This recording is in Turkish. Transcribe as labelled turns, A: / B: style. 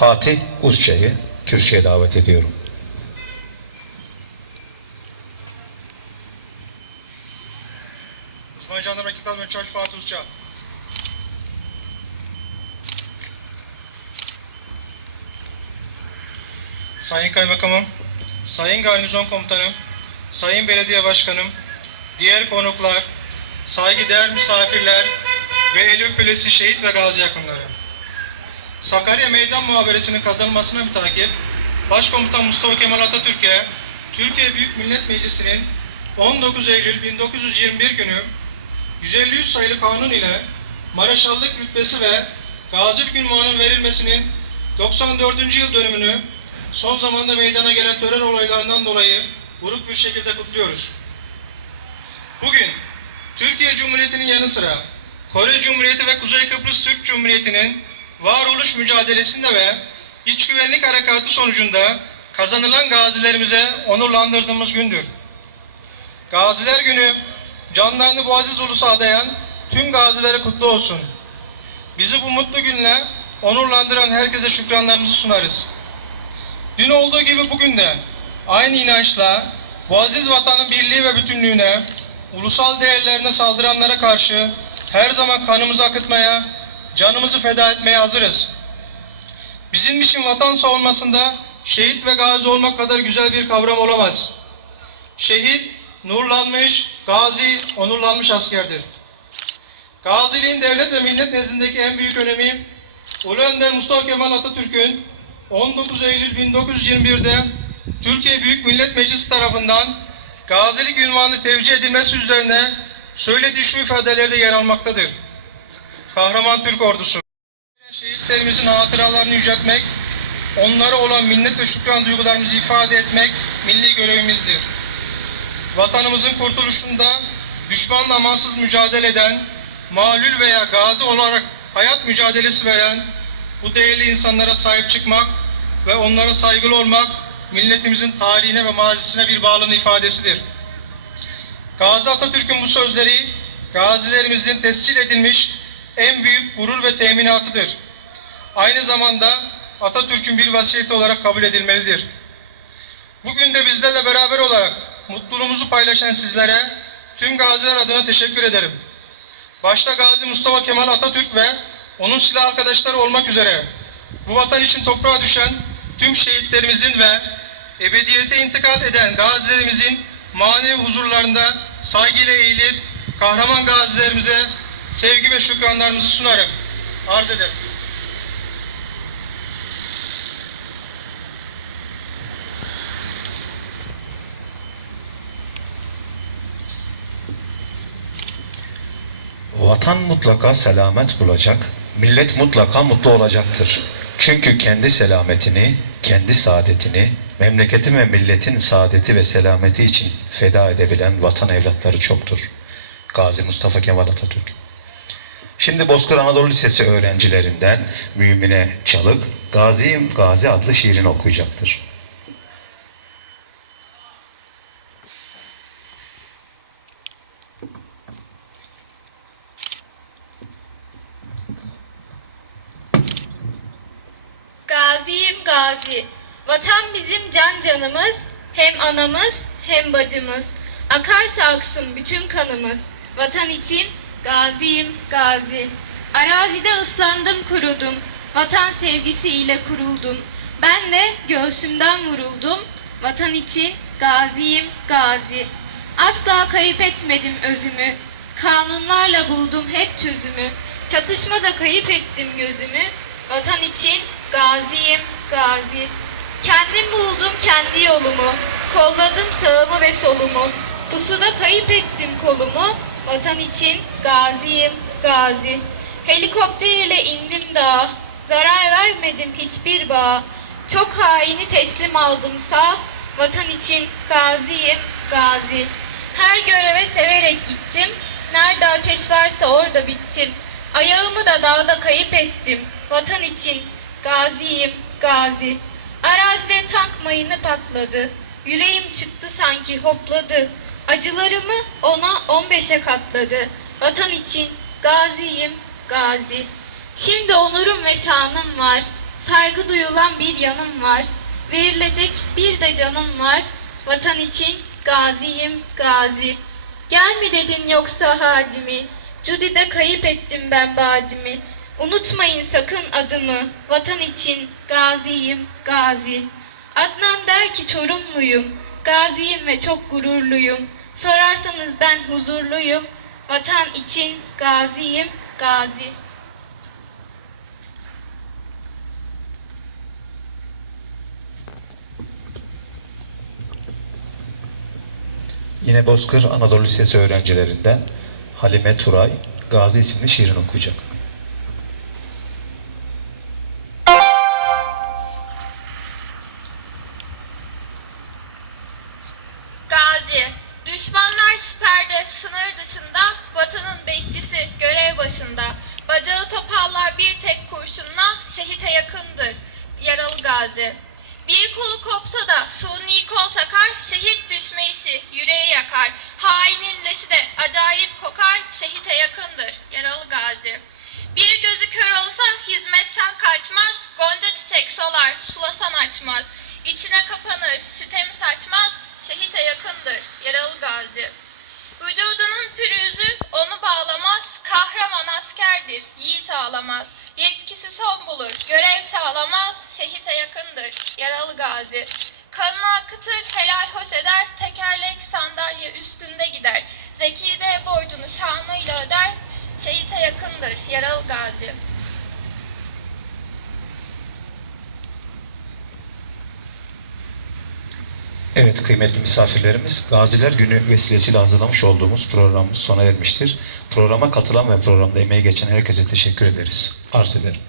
A: Fatih Uzçay'ı kürsüye davet ediyorum.
B: Osman Jandarma Kadın Çavuş Fatih Uzça. Sayın Kaymakamım, Sayın Garnizon Komutanım, Sayın Belediye Başkanım, diğer konuklar, saygıdeğer misafirler ve Eylül Kulesi şehit ve gazi yakınları. Sakarya Meydan Muhaberesinin kazanılmasına mütakip Başkomutan Mustafa Kemal Atatürk'e Türkiye Büyük Millet Meclisi'nin 19 Eylül 1921 günü 153 sayılı kanun ile Mareşallık rütbesi ve gazilik ünvanının verilmesinin 94. yıl dönümünü son zamanda meydana gelen terör olaylarından dolayı buruk bir şekilde kutluyoruz. Bugün Türkiye Cumhuriyeti'nin yanı sıra Kore Cumhuriyeti ve Kuzey Kıbrıs Türk Cumhuriyeti'nin varoluş mücadelesinde ve iç güvenlik harekatı sonucunda kazanılan gazilerimize onurlandırdığımız gündür. Gaziler Günü canlarını bu aziz ulusa adayan tüm gazilere kutlu olsun. Bizi bu mutlu günle onurlandıran herkese şükranlarımızı sunarız. Dün olduğu gibi bugün de aynı inançla bu aziz vatanın birliği ve bütünlüğüne, ulusal değerlerine saldıranlara karşı her zaman kanımızı akıtmaya, canımızı feda etmeye hazırız. Bizim için vatan savunmasında şehit ve gazi olmak kadar güzel bir kavram olamaz. Şehit, nurlanmış, gazi, onurlanmış askerdir. Gaziliğin devlet ve millet nezdindeki en büyük önemi, Ulu Önder Mustafa Kemal Atatürk'ün 19 Eylül 1921'de Türkiye Büyük Millet Meclisi tarafından gazilik ünvanı tevcih edilmesi üzerine söylediği şu ifadelerde yer almaktadır. Kahraman Türk Ordusu. Şehitlerimizin hatıralarını yüceltmek, onlara olan minnet ve şükran duygularımızı ifade etmek milli görevimizdir. Vatanımızın kurtuluşunda düşmanla amansız mücadele eden, malul veya gazi olarak hayat mücadelesi veren bu değerli insanlara sahip çıkmak ve onlara saygılı olmak milletimizin tarihine ve mazisine bir bağlılığın ifadesidir. Gazi Atatürk'ün bu sözleri gazilerimizin tescil edilmiş en büyük gurur ve teminatıdır. Aynı zamanda Atatürk'ün bir vasiyeti olarak kabul edilmelidir. Bugün de bizlerle beraber olarak mutluluğumuzu paylaşan sizlere tüm gaziler adına teşekkür ederim. Başta Gazi Mustafa Kemal Atatürk ve onun silah arkadaşları olmak üzere bu vatan için toprağa düşen tüm şehitlerimizin ve ebediyete intikal eden gazilerimizin manevi huzurlarında saygıyla eğilir, kahraman gazilerimize sevgi ve şükranlarımızı sunarım. Arz ederim.
A: Vatan mutlaka selamet bulacak, millet mutlaka mutlu olacaktır. Çünkü kendi selametini, kendi saadetini, memleketin ve milletin saadeti ve selameti için feda edebilen vatan evlatları çoktur. Gazi Mustafa Kemal Atatürk. Şimdi Bozkır Anadolu Lisesi öğrencilerinden Mümine Çalık, Gaziyim Gazi adlı şiirini okuyacaktır.
C: Gaziyim gazi. Vatan bizim can canımız, hem anamız hem bacımız. Akarsa aksın bütün kanımız. Vatan için gaziyim gazi. Arazide ıslandım kurudum. Vatan sevgisiyle kuruldum. Ben de göğsümden vuruldum. Vatan için gaziyim gazi. Asla kayıp etmedim özümü. Kanunlarla buldum hep çözümü. Çatışmada kayıp ettim gözümü. Vatan için gaziyim gazi. Kendim buldum kendi yolumu. Kolladım sağımı ve solumu. Pusuda kayıp ettim kolumu. Vatan için gaziyim gazi. Helikopter ile indim dağa. Zarar vermedim hiçbir bağa. Çok haini teslim aldım sağ. Vatan için gaziyim gazi. Her göreve severek gittim. Nerede ateş varsa orada bittim. Ayağımı da dağda kayıp ettim. Vatan için gaziyim gazi. Arazide tank mayını patladı. Yüreğim çıktı sanki hopladı. Acılarımı ona on beşe katladı. Vatan için gaziyim gazi. Şimdi onurum ve şanım var. Saygı duyulan bir yanım var. Verilecek bir de canım var. Vatan için gaziyim gazi. Gel mi dedin yoksa hadimi? Cudi'de kayıp ettim ben badimi. Unutmayın sakın adımı. Vatan için gaziyim gazi. Adnan der ki Çorumluyum. Gaziyim ve çok gururluyum. Sorarsanız ben huzurluyum. Vatan için gaziyim gazi.
A: Yine Bozkır Anadolu Lisesi öğrencilerinden Halime Turay Gazi isimli şiirini okuyacak.
D: Düşmanlar siperde sınır dışında, vatanın bekçisi görev başında. Bacağı topallar bir tek kurşunla, şehite yakındır yaralı gazi. Bir kolu kopsa da suni kol takar, şehit düşme işi yüreği yakar. Hainin leşi de acayip kokar, şehite yakındır yaralı gazi. Bir gözü kör olsa hizmetten kaçmaz, gonca çiçek solar, sulasan açmaz. İçine kapanır, sitemi saçmaz, şehite yakındır yaralı gazi. Vücudunun pürüzü onu bağlamaz, kahraman askerdir, yiğit ağlamaz. Yetkisi son bulur, görev sağlamaz, şehite yakındır, yaralı gazi. Kanını akıtır, helal hoş eder, tekerlek sandalye üstünde gider. Zeki de borcunu şanıyla öder, şehite yakındır, yaralı gazi.
A: Evet kıymetli misafirlerimiz Gaziler Günü vesilesiyle hazırlamış olduğumuz programımız sona ermiştir. Programa katılan ve programda emeği geçen herkese teşekkür ederiz. Arz ederim.